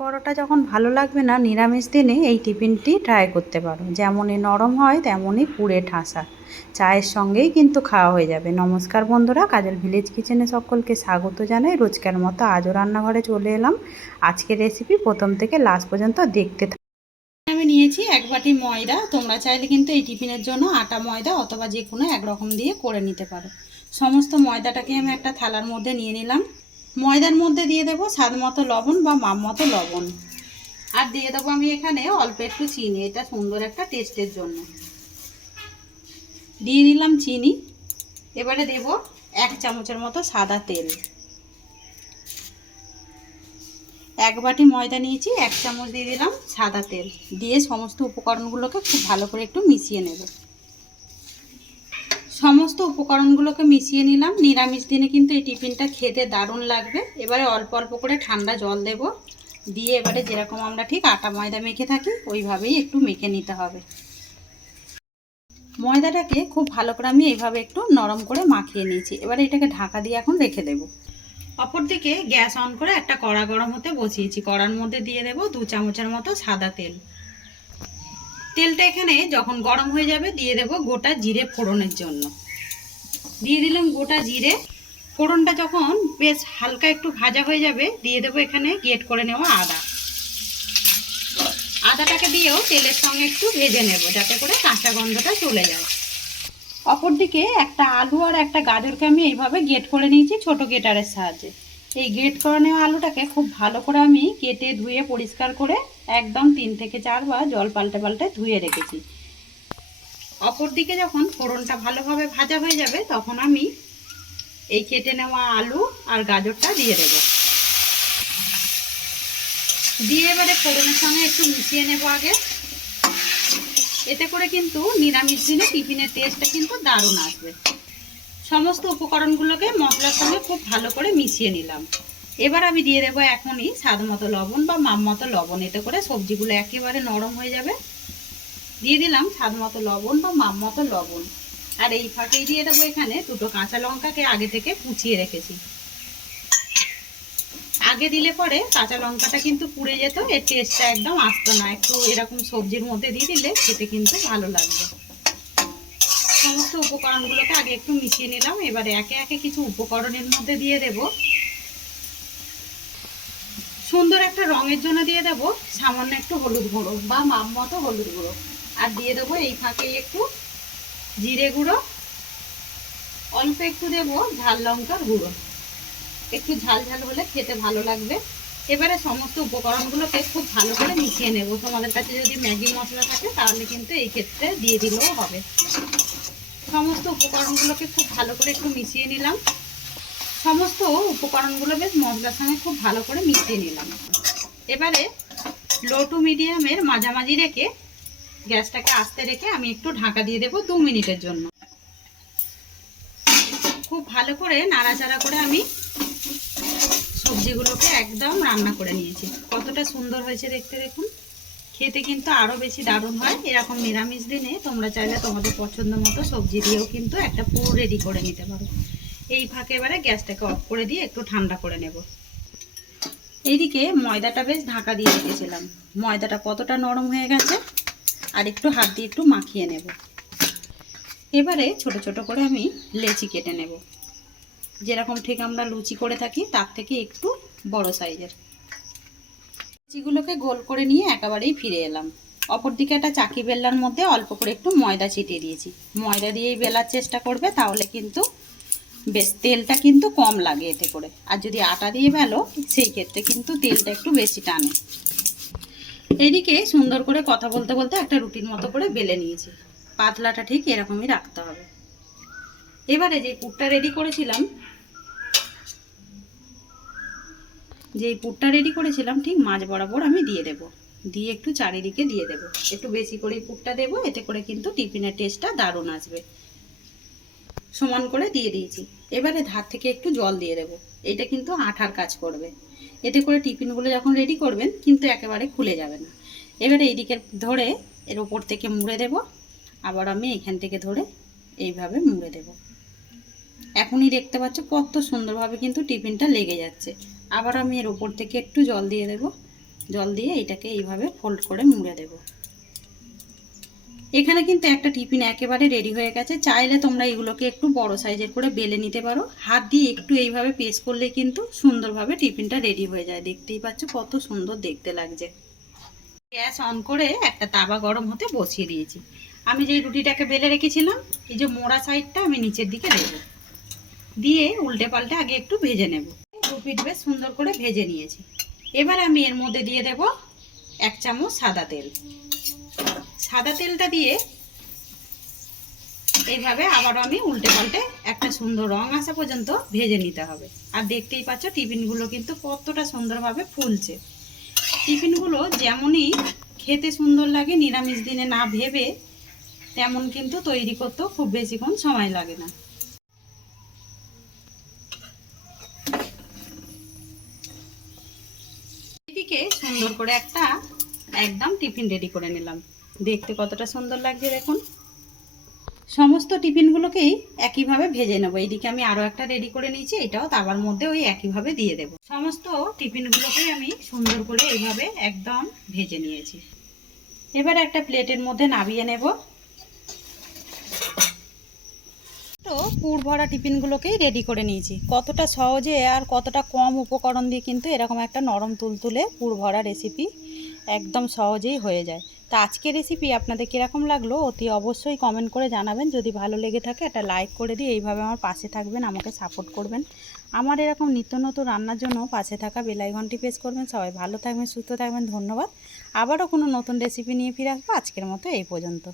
পরোটা যখন ভালো লাগবে না নিরামিষ দিনে এই টিফিনটি ট্রাই করতে পারো। যেমনই নরম হয় তেমনই পুড়ে ঠাসা, চায়ের সঙ্গেই কিন্তু খাওয়া হয়ে যাবে। নমস্কার বন্ধুরা, কাজল ভিলেজ কিচেনে সকলকে স্বাগত জানাই। রোজকার মতো আজও রান্নাঘরে চলে এলাম। আজকের রেসিপি প্রথম থেকে লাস্ট পর্যন্ত দেখতে থাকো। আমি নিয়েছি 1 বাটি ময়দা। তোমরা চাইলে কিন্তু এই টিফিনের জন্য আটা ময়দা অথবা যে কোনো একরকম দিয়ে করে নিতে পারো। সমস্ত ময়দাটাকে আমি একটা থালার মধ্যে নিয়ে নিলাম। ময়দার মধ্যে দিয়ে দেবো স্বাদ মতো লবণ বা মাপ মতো লবণ, আর দিয়ে দেবো আমি এখানে অল্প একটু চিনি, এটা সুন্দর একটা টেস্টের জন্য দিয়ে দিলাম চিনি। এবারে দেব 1 চামচের মতো সাদা তেল। 1 বাটি ময়দা নিয়েছি, 1 চামচ দিয়ে দিলাম সাদা তেল। দিয়ে সমস্ত উপকরণগুলোকে খুব ভালো করে একটু মিশিয়ে নেব। সমস্ত উপকরণগুলোকে মিশিয়ে নিলাম। নিরামিষ দিনে কিন্তু এই টিফিনটা খেতে দারুণ লাগবে। এবারে অল্প অল্প করে ঠান্ডা জল দেব, দিয়ে এবারে যেরকম আমরা ঠিক আটা ময়দা মেখে থাকি ওইভাবেই একটু মেখে নিতে হবে। ময়দাটাকে খুব ভালো করে আমি এইভাবে একটু নরম করে মাখিয়ে নিয়েছি। এবারে এটাকে ঢাকা দিয়ে এখন রেখে দেব। অপরদিকে গ্যাস অন করে একটা কড়া গরম হতে বসিয়েছি। কড়ার মধ্যে দিয়ে দেব 2 চামচের মতো সাদা তেল। তেলটা এখানে যখন গরম হয়ে যাবে দিয়ে দেব গোটা জিরে ফোড়নের জন্য। দিয়ে দিলাম গোটা জিরে। ফোড়নটা যখন বেশ হালকা একটু ভাজা হয়ে যাবে দিয়ে দেবো এখানে গ্রেট করে নেওয়া আদা। আদাটাকে দিয়েও তেলের সঙ্গে একটু ভেজে নেব যাতে করে কাঁচা গন্ধটা চলে যায়। অপরদিকে একটা আলু আর একটা গাজরকে আমি এইভাবে গ্রেট করে নিয়েছি ছোট গ্রেটারের সাহায্যে। এই গ্রেট করে নেওয়া আলুটাকে খুব ভালো করে আমি কেটে ধুয়ে পরিষ্কার করে একদম 3 থেকে 4 বার জল পাল্টে পাল্টে ধুয়ে রেখেছি। অপরদিকে যখন ফোড়নটা ভালোভাবে ভাজা হয়ে যাবে তখন আমি এই কেটে নেওয়া আলু আর গাজরটা দিয়ে দেব। দিয়ে এবারে ফোড়নের সঙ্গে একটু মিশিয়ে নেব আগে। এতে করে কিন্তু নিরামিষ দিনে টিফিনের টেস্টটা কিন্তু দারুণ আসবে। সমস্ত উপকরণগুলোকে মশলার সঙ্গে খুব ভালো করে মিশিয়ে নিলাম। এবার আমি দিয়ে দেবো এখনই স্বাদ মতো লবণ বা মাপ মতো লবণ, এতে করে সবজিগুলো একেবারে নরম হয়ে যাবে। দিয়ে দিলাম স্বাদ মতো লবণ বা মাপ মতো লবণ। আর এই ফাঁকেই দিয়ে দেবো এখানে 2টো কাঁচা লঙ্কাকে আগে থেকে কুচিয়ে রেখেছি। আগে দিলে পরে কাঁচা লঙ্কাটা কিন্তু পুড়ে যেত, এর টেস্টটা একদম আসতো না। একটু এরকম সবজির মধ্যে দিয়ে দিলে খেতে কিন্তু ভালো লাগবে। সমস্ত উপকরণগুলোকে আগে একটু মিশিয়ে নিলাম। এবারে একে একে কিছু উপকরণের মধ্যে দিয়ে দেব। সুন্দর একটা রঙের জন্য দিয়ে দেব সামান্য একটু হলুদ গুঁড়ো বা মাপ মতো হলুদ গুঁড়ো। আর দিয়ে দেবো এই ফাঁকেই একটু জিরে গুঁড়ো, অল্প একটু দেব ঝাল লঙ্কার গুঁড়ো। একটু ঝাল ঝাল হলে খেতে ভালো লাগবে। এবারে সমস্ত উপকরণগুলোকে খুব ভালো করে মিশিয়ে নেব। তোমাদের কাছে যদি ম্যাগি মশলা থাকে তাহলে কিন্তু এই ক্ষেত্রে দিয়ে দিলেও হবে। সমস্ত উপকরণগুলোকে খুব ভালো করে একটু মিশিয়ে নিলাম। সমস্ত উপকরণগুলো বেশ মশলার সঙ্গে খুব ভালো করে মিশিয়ে নিলাম। এবারে লো টু মিডিয়ামের মাঝামাঝি রেখে গ্যাসটাকে আস্তে রেখে আমি একটু ঢাকা দিয়ে দেবো 2 মিনিটের জন্য। খুব ভালো করে নাড়াচাড়া করে আমি সবজিগুলোকে একদম রান্না করে নিয়েছি। কতটা সুন্দর হয়েছে দেখতে দেখুন। খেতে কিন্তু আরও বেশি দারুণ হয়। এরকম নিরামিষ দিনে তোমরা চাইলে তোমাদের পছন্দ মতো সবজি দিয়েও কিন্তু একটা পুরো রেডি করে নিতে পারো। এই ফাঁকে এবারে গ্যাসটাকে অফ করে দিয়ে একটু ঠান্ডা করে নেব। এইদিকে ময়দাটা বেশ ঢাকা দিয়ে রেখেছিলাম। ময়দাটা কতটা নরম হয়ে গেছে, আর একটু হাত দিয়ে একটু মাখিয়ে নেব। এবারে ছোট ছোট করে আমি লেচি কেটে নেব, যেরকম ঠিক আমরা লুচি করে থাকি তার থেকে একটু বড় সাইজের। লেচিগুলোকে গোল করে নিয়ে একেবারেই ফিরে এলাম। অপরদিকে একটা চাকি বেলনার মধ্যে অল্প করে একটু ময়দা ছিটিয়ে দিয়েছি। ময়দা দিয়েই বেলার চেষ্টা করবে, তাহলে কিন্তু বেশ তেলটা কিন্তু কম লাগে এতে করে। আর যদি আটা দিয়ে বেলো সেই ক্ষেত্রে কিন্তু তেলটা একটু বেশি টানে। এদিকে সুন্দর করে কথা বলতে বলতে একটা রুটির মতো করে বেলে নিয়েছি। পাতলাটা ঠিক এরকমই রাখতে হবে। এবারে যে পুরটা রেডি করেছিলাম ঠিক মাঝ বরাবর আমি দিয়ে দেব। দিয়ে একটু চারিদিকে দিয়ে দেব। একটু বেশি করেই পুরটা দেবো, এতে করে কিন্তু টিফিনের টেস্টটা দারুণ আসবে। সমান করে দিয়ে দিয়েছি। এবারে ধার থেকে একটু জল দিয়ে দেব। এটা কিন্তু আঠার কাজ করবে। এতে করে টিফিনগুলো যখন রেডি করবেন কিন্তু একেবারে খুলে যাবে না। এবারে এইদিকে ধরে এর ওপর থেকে মুড়ে দেব। আবার আমি এখান থেকে ধরে এইভাবে মুড়ে দেব। এখনই দেখতে পাচ্ছ কত সুন্দরভাবে কিন্তু টিফিনটা লেগে যাচ্ছে। আবার আমি এর ওপর থেকে একটু জল দিয়ে দেব। জল দিয়ে এটাকে এইভাবে ফোল্ড করে মুড়ে দেব। এখানে কিন্তু একটা টিফিন একেবারে রেডি হয়ে গেছে। চাইলে তোমরা এগুলোকে একটু বড় সাইজের করে বেলে নিতে পারো। হাত দিয়ে একটু এইভাবে প্রেস করলে কিন্তু সুন্দরভাবে টিফিনটা রেডি হয়ে যায়। দেখতেই পাচ্ছ কত সুন্দর দেখতে লাগছে। গ্যাস অন করে একটা তাওয়া গরম হতে বসিয়ে দিয়েছি। আমি যে রুটিটাকে বেলে রেখেছিলাম, এই যে মোড়া সাইডটা আমি নিচের দিকে দেব, দিয়ে উল্টে পাল্টে আগে একটু ভেজে নেব। রুটিটা বেশ সুন্দর করে ভেজে নিয়েছি। এবার আমি এর মধ্যে দিয়ে দেব 1 চামচ সাদা তেল। সাদা তেলটা দিয়ে এইভাবে আবারও আমি উল্টে পাল্টে একটা সুন্দর রং আসা পর্যন্ত ভেজে নিতে হবে। আর দেখতেই পাচ্ছ টিফিনগুলো কিন্তু কতটা সুন্দরভাবে ফুলছে। টিফিনগুলো যেমনই খেতে সুন্দর লাগে, নিরামিষ দিনে না ভেবে তেমন কিন্তু তৈরি করতেও খুব বেশিক্ষণ সময় লাগে না। এদিকে সুন্দর করে একটা একদম টিফিন রেডি করে নিলাম। দেখতে কতটা সুন্দর লাগছে দেখুন। সমস্ত টিফিনগুলোকেই একইভাবে ভেজে নেবো। এইদিকে আমি আরও একটা রেডি করে নিয়েছি, এটাও তাওয়ার মধ্যে ওই একইভাবে দিয়ে দেবো। সমস্ত টিফিনগুলোকেই আমি সুন্দর করে এইভাবে একদম ভেজে নিয়েছি। এবার একটা প্লেটের মধ্যে নামিয়ে নেব। তো পুর ভরা টিফিনগুলোকেই রেডি করে নিয়েছি। কতটা সহজে আর কতটা কম উপকরণ দিয়ে কিন্তু এরকম একটা নরম তুলতুলে পুর ভরা রেসিপি একদম সহজেই হয়ে যায়। তো আজকের রেসিপি আপনাদের কীরকম লাগলো অতি অবশ্যই কমেন্ট করে জানাবেন। যদি ভালো লেগে থাকে একটা লাইক করে দিয়ে এইভাবে আমার পাশে থাকবেন, আমাকে সাপোর্ট করবেন। আমার এরকম নিত্য নতুন রান্নার জন্য পাশে থাকা বেল আইকনটি প্রেস করবেন। সবাই ভালো থাকবেন, সুস্থ থাকবেন। ধন্যবাদ। আবারও কোনো নতুন রেসিপি নিয়ে ফিরে আসবো। আজকের মতো এই পর্যন্ত।